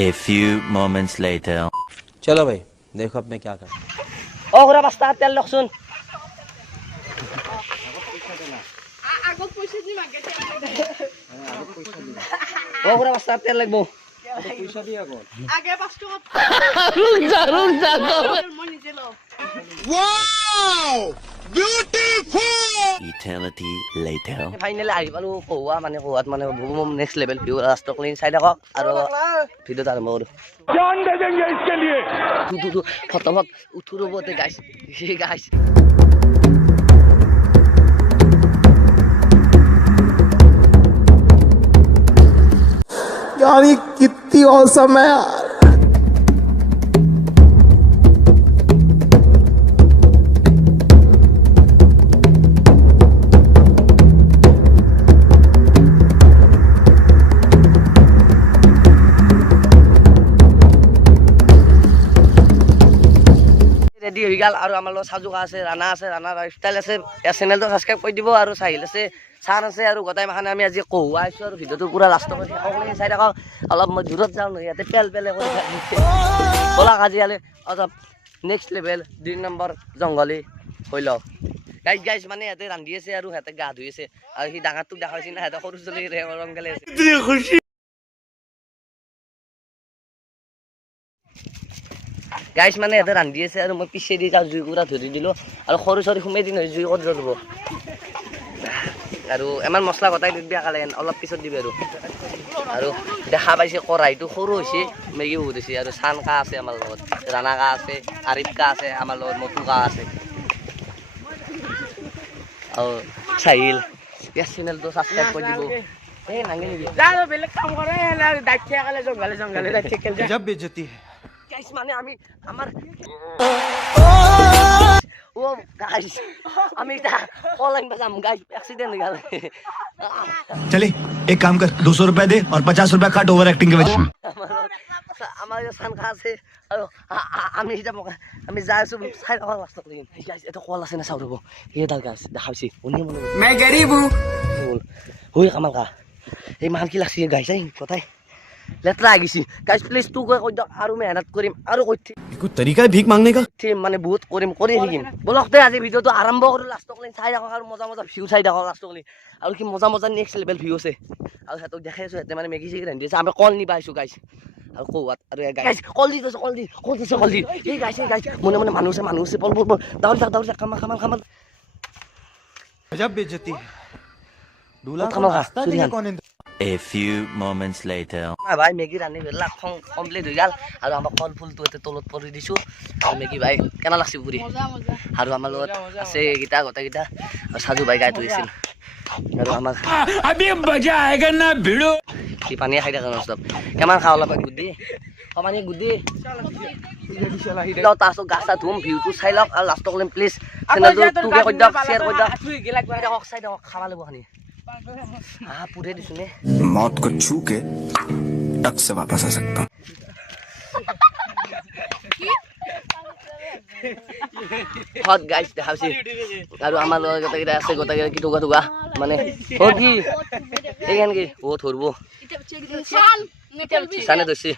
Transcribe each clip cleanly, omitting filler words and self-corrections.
A few moments later. चलो भाई देखो अब मैं क्या कर ओ खुरा बस्ता तेल लखसुन ओ खुरा बस्ता तेल लगबो पैसा दिया कौन आगे 5 টাকা रुक जा মই নিজে লও Eternity later. ফাইনালি আহি পালো কোৱা মানে কোৱাত মানে নেক্সট লেভেল ভিউ লাষ্টক লিন চাই থাকক আৰু ভিডিঅ'ত আৰম্ভ কৰো জান দে দেंगे इसके लिए তু ফটাফট উঠু ৰবতে গাইস গাইস यार ये कितनी औसम है यार ৰেডি হৈ গল আৰু আমাৰ লগত সাজুকা আছে ৰাণা লাইফষ্টাইল আছে এই চেনেলটো সাবস্ক্ৰাইব কৰি দিব আৰু চাহিল আছে চান আছে আৰু গটাই মাখানে আমি আজি কহুৱা আইছো আৰু ভিডিঅ'টো পুৰা লাষ্ট কৰি সকলোৱে চাই থাকক অলপ মই দূৰত যাওঁ নহয় ইয়াতে পেলে কৰি বলা কাজিয়ালে অলপ নেক্সট লেভেল 2 নম্বৰ জংগলী হৈ লও গাইস মানে ইয়াতে ৰান্ধি আছে আৰু হেতে গা ধুই আছে আৰু সি ডাঙৰটোক দেখাইছি না হেতে সৰু চলি ৰংগালে আছে খুশি গাইস মানে এতে ৰান্ধি আছে আৰু মই পিছে দি যাও জুই কুৰা ধৰি দিলো আৰু সৰু সৰি খুমে দিন জুই ক'ত জ্বলব আৰু এমান মছলা গটাই দিবি আকালে অলপ পিছত দিবি আৰু দেখা পাইছে কড়াইটো সৰু হৈছে মেগি বহুত হৈছে আৰু চানকা আছে আমাৰ লগত ৰাণাকা আছে আৰিফকা আছে আমাৰ লগত মতুকা আছে আৰু চাহিল এই চেনেলটো সাবস্ক্ৰাইব কৰি দিব এই নাঙে নিবি যা বেলেগ কাম কৰে হেলা দাইতে আকালে জংগলে দাইতে খেল যা जब बेइज्जती है গাইস মানে আমি আমার ও গাইস আমি এটা অনলাइन বাজাম গাইস অ্যাক্সিডেন্ট হয়ে গেল चले एक काम कर 200 रुपए दे और 50 रुपए काट ओवर एक्टिंग के वजह আমার সান খাছে আৰু আমি এটা আমি যাই আছো চাই রাখা রাস্তা দিন গাইস এটা কল আছে না চাও রব এই দাল গাইস দেখাইছি উনি মনে मैं गरीब हूँ হই কামাল কা এই মান কি লাগছে গাইস এই কথাই লেটরা গিছি গাইস প্লিজ তু কই কই আৰু মেহনত কৰিম আৰু কইতি कोई तरीका है भीख मांगने का মানে বহুত কৰিম কৰি থাকিম বলকতে আজি ভিডিঅ'টো আৰম্ভ কৰো লাষ্টক লাইন চাই থাকক আৰু মজা ভিউ চাই থাকক লাষ্টক লাইন আৰু কি মজা নেক্সট লেভেল ভিউ আছে আৰু হেতক দেখাই আছো হেতে মানে মেগি চিগি ৰান্ধি আছে আমি কল নিবা আইছো গাইস আৰু কোৱাত আৰু গাইস কল দি এই গাইস মনে মানুহ আছে বল দাউৰি থাক কামাল जब बेइज्जती है दूल्हा को कमल का, रास्ता सुरियान। दिया कौन है A few moments later. ভাই মেগি ৰান্ধি বেলা কমপ্লিট হৈ গ'ল আৰু আমাৰ কল ফুলটো এতে তলত পৰি দিছো আৰু মেগি ভাই কেনা লাগছে পুৰি মজা আৰু আমাৰ লগত আছে এইকেইটা গোটেইকেইটা সাজু ভাই গাই ধুইছিল আৰু আমাৰ अभी मजा आएगा ना भिड़ो কি পানীয়ে খাই থাকে নষ্ট কেমান খাওঁ অলপ গুদি পানী গুদি তাৰপিছত গাছা ধুম ভিউটো চাই লওক আৰু লাষ্টক ল'ম প্লিজ চেনেলটো তোকে কৈ দিয়ক শ্বেয়াৰ কৰি দিয়ক চাই দিয়ক খাব লাগিব খানি পুৰে দিছো নে मौत को छू के टक से वापस आ सकता हूँ হট গাইছ দেখাইছি আৰু আমাৰ লগত গোটেইকেইটা আছে গোটেইকেইটা কি টুকা মানে অ কি এইখান কি ও ধৰব চানে ধৰছি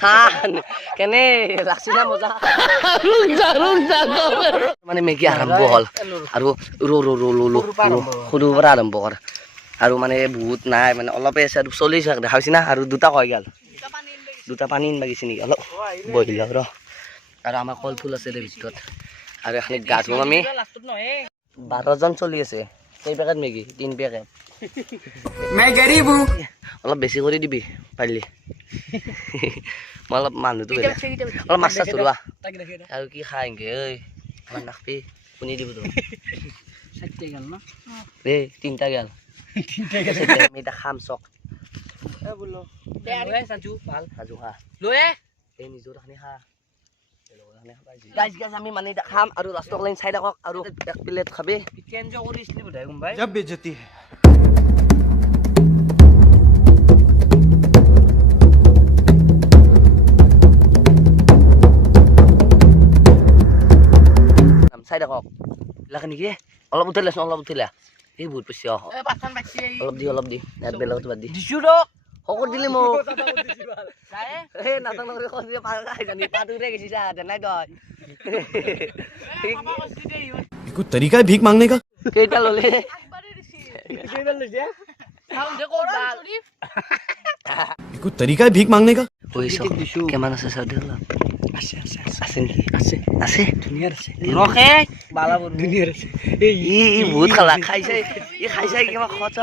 চান কেনে লাগছি না মজা মানে মেগি আৰম্ভ হ'ল আৰু সৰুৰ পৰা আৰম্ভ কৰ আৰু মানে বহুত নাই মানে অলপে আছে আৰু চল্লিছ দেখাইছি না আৰু দুটা কৈ গ'ল দুটা পানী আনিব গৈছে নেকি অলপ বহিল ৰ আৰু আমাৰ কল ফুল আছে ভিতৰত আৰু এখানে গা ধুম আমি 12 জন চলি আছে কেই পেকেট মেগি 3 পেকেট मैं गरीब हूँ অলপ বেছি কৰি দিবি পাৰিলে মই অলপ মানুহটো অলপ মাছ চাছ ধৰোৱা আৰু কি খাই এনেকে ঐ আমাৰ নাখবি শুনি দিব তো এই 3টা গেল আমি এটা খাম চক সাজু খা এই নিজৰ খানি খা গাইজ আমি মানে এটা খাম আৰু লাষ্টক লাইন চাই থাকক আৰু এক প্লেট খাবি কেঞ্জ কৰিছিলি বোধহয় গম পাই जब बेइज्जती है চাই থাকক লাগে নেকি অলপ উঠিলে এই বহুত পইচা অলপ দি ইয়াত বেলেগত বাদ দি দিছো ৰ Hokor dili mo. Eh, natang nang rekod dia para kay jani padure gisi sa dan doy. कुछ तरीका है भीख मांगने का Kita lole. कुछ तरीका है भीख मांगने का Woi, so. Keman আছে সাউদি হল? আছে নেকি? আছে? দুনিয়ার আছে রকে বালা বড় দুনিয়ার আছে ই বহুত খালা খাইছে ই খাইছে কিবা খচ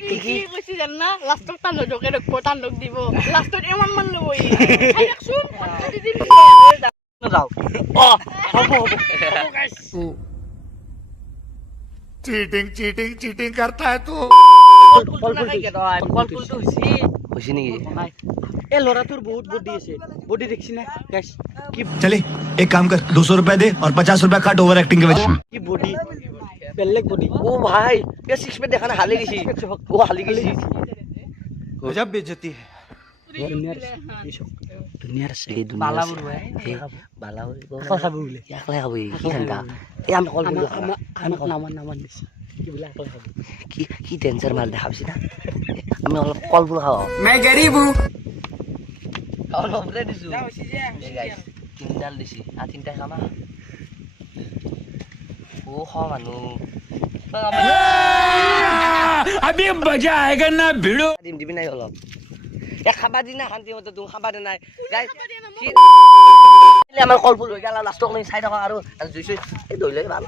কি কি কইছি জান না লাস্টত টান ঢোকে রাখবো টান ঢোক দিব লাস্টত এমন মান লব ই খাই রাখছুন দি দিন না যাও ও হবো গাইস चीटिंग चीटिंग चीटिंग करता है तू ফল ফুল কে দাও ফল ফুল তো হইছি হইছে নেকি এ লড়া তোর বহুত বডি আছে বডি দেখছি না গাইস কি चले एक काम कर 200 रुपए दे और 50 रुपए काट ओवर एक्टिंग के वजह কি বডি বেলেগ বডি ও ভাই এ সিক্স পে দেখা না হালে গেছি ও হালে গেছি गजब बेइज्जती है দুনিয়ার আছে এইসব দুনিয়ার আছে এই দুনিয়া বালা বড় বালা খাল খাবো বলে একলা খাবো কি খান্দা এই আমি কল বলি আমাক নামান দিছি কি বলে খাল খাবো কি টেনশন মাল দেখাবছি না আমি অলপ কল বল খাও मैं गरीब हूं অলপ রে দিছু এই গাইস তিনডাল দিছি আর তিনটা খামা ও খাও মানু अभी मजा आएगा ना भिड़ो ডিম দিবি নাই অলপ এ খাবা দি না শান্তি মতে তুমি খাবা দে নাই গাইস আমার কল ফুল হয়ে গেল লাস্ট অকলে চাই থাকা আৰু জুইছে এই দইলে ভাল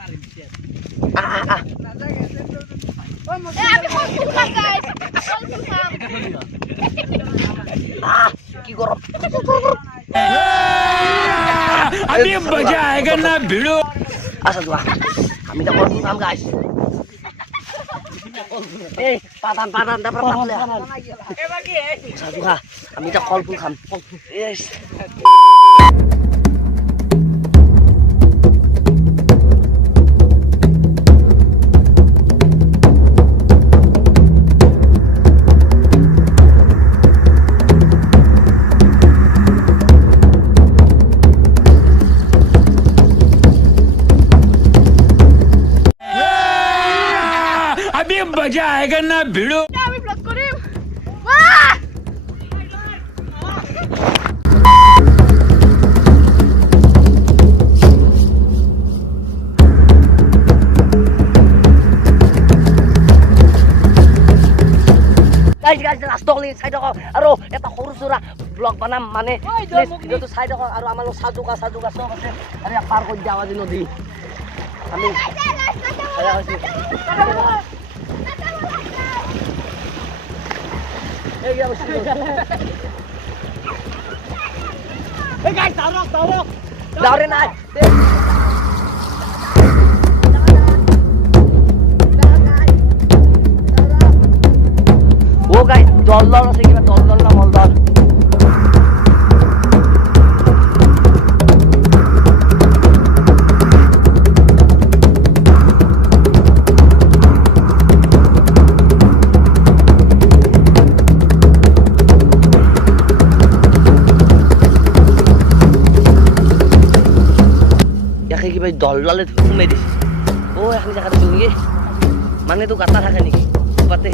এ আমি কল ফুল খাই গাইস কল ফুল খাম কি গরম अभी मजा आएगा ना भिड़ो আচ্ছা দুয়া আমি তো কল ফুল খাম গাইস এই পাতান তারপর পাতলে এবার কি আচ্ছা দুয়া আমি তো কল ফুল খাম ইয়েস अभी मजा आएगा ना भिड़ो আমি ব্লক করিম বাহ গাইস লাস্ট অকলে চাই থাকা আৰু এটা সৰু সুৰা ব্লগ বনাম মানে প্লিজ ভিডিওটো চাই থাকা আৰু আমাৰ লগত সাজুকা সব আছে আৰু পাৰ কৰি যাওয়া দি নদী আমি এই গিয়া বসে এই গাইস দাও যাওরে নাই ও গাইস দল আছে কিবা দল না মলদল কিবা দললে ঘুমাই দিছে ও এখন জায়গাটা তুমি মানে তো গাতা থাকে নাকি পাতে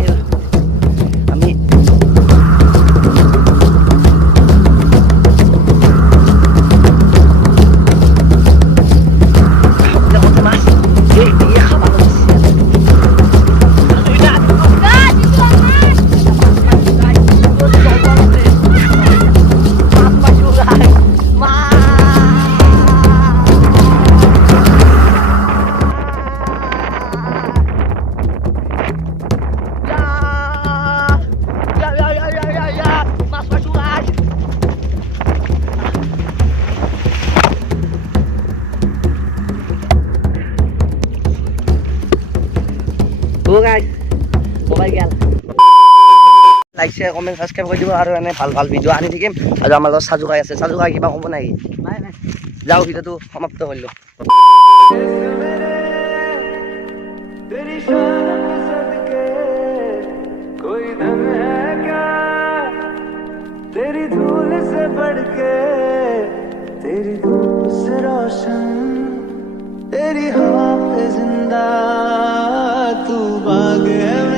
আমি মাছ এই খাবার মোবাইল গেল লাইক শেয়ার কমেন্ট সাবস্ক্রাইব কৰি দিব আৰু এনে ভাল ভিডিঅ' আনি থাকিম আৰু আমাৰ লগত সাজুকাই আছে সাজুকাই কিবা ক'ব নাই যাও ভিডিঅ'টো সমাপ্ত কৰিলোঁ तेरी धूल से बढ़ के तेरी धूप से रोशन तेरी हवा पे जिंदा तू बाग है